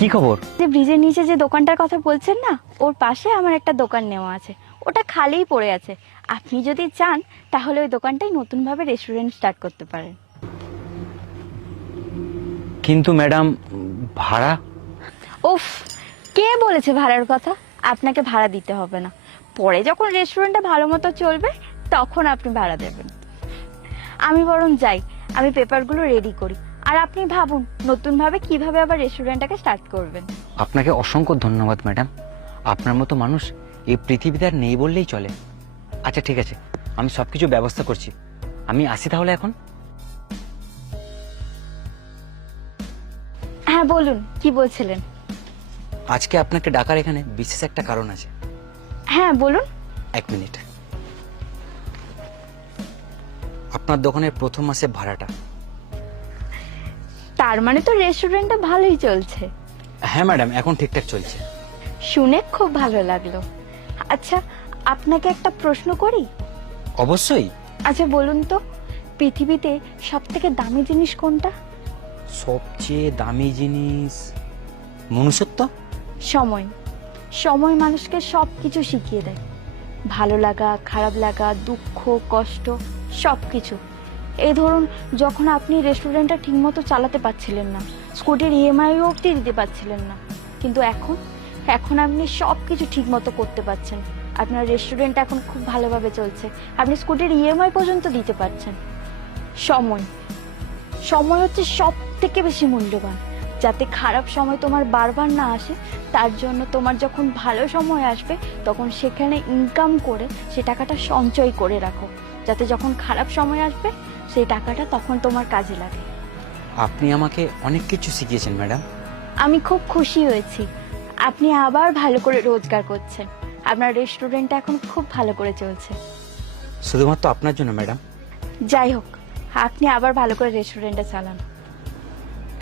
কি খবর? যে ব্রিজের নিচে যে দোকানটার কথা বলছেন না, ওর পাশে আমার একটা দোকান নেওয়া আছে। ওটা খালিই পড়ে আছে। আপনি যদি চান তাহলে ওই দোকানটাই নতুনভাবে রেস্টুরেন্ট স্টার্ট করতে পারেন। কিন্তু ম্যাডাম, ভাড়া? উফ, কে বলেছে ভাড়ার কথা? আপনাকে ভাড়া দিতে হবে না। পরে যখন রেস্টুরেন্টটা ভালো মতো চলবে তখন আপনি ভাড়া দেবেন। আমি বরং যাই, আমি পেপারগুলো রেডি করি। আর আপনি ভাবুন নতুনভাবে কিভাবে আবার রেস্টুরেন্টটাকে স্টার্ট করবেন। আপনাকে অসংখ্য ধন্যবাদ ম্যাডাম। আপনার মতো মানুষ এই পৃথিবীতে আর নেই বললেই চলে। আচ্ছা ঠিক আছে, আমি সবকিছু ব্যবস্থা করছি। আমি আসি তাহলে এখন। হ্যাঁ বলুন, কি বলছিলেন? আজকে আপনাকে ডাকার এখানে বিশেষ একটা কারণ আছে। হ্যাঁ বলুন। 1 মিনিট। আপনার দোকানের প্রথম মাসের ভাড়াটা। তার মানে তো রেস্টুরেন্টটা ভালোই চলছে। হ্যাঁ ম্যাডাম, এখন ঠিকঠাক চলছে। শুনে খুব ভালো লাগলো। আচ্ছা, আপনাকে একটা প্রশ্ন করি? অবশ্যই। আচ্ছা বলুন তো, পৃথিবীতে সব থেকে দামি জিনিস কোনটা? সবচেয়ে দামি জিনিস মনুষ্যত্ব। সময়। সময় মানুষকে সব কিছু শিখিয়ে দেয়। ভালো লাগা, খারাপ লাগা, দুঃখ, কষ্ট, সব কিছু। এই ধরুন, যখন আপনি রেস্টুরেন্টটা ঠিকমতো চালাতে পারছিলেন না, স্কুটির ইএমআইও অবধি দিতে পারছিলেন না, কিন্তু এখন এখন আপনি সব কিছু ঠিকমতো করতে পারছেন। আপনার রেস্টুরেন্ট এখন খুব ভালোভাবে চলছে। আপনি স্কুটির ইএমআই পর্যন্ত দিতে পারছেন। সময়, সময় হচ্ছে সব থেকে বেশি মূল্যবান। যাতে খারাপ সময় তোমার বারবার না আসে, তার জন্য তোমার যখন ভালো সময় আসবে তখন সেখানে ইনকাম করে সে টাকাটা সঞ্চয় করে রাখো, যাতে যখন খারাপ সময় আসবে সেই টাকাটা তখন তোমার কাজে লাগে। আপনি আমাকে অনেক কিছু শিখিয়েছেন ম্যাডাম। আমি খুব খুশি হয়েছি। আপনি আবার ভালো করে রোজগার করছেন। আপনার রেস্টুরেন্টটা এখন খুব ভালো করে চলছে। শুধুমাত্র আপনার জন্য ম্যাডাম। যাই হোক, আপনি আবার ভালো করে রেস্টুরেন্টটা চালান।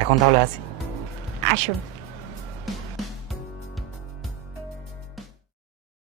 এখন তাহলে আসি। আসুন।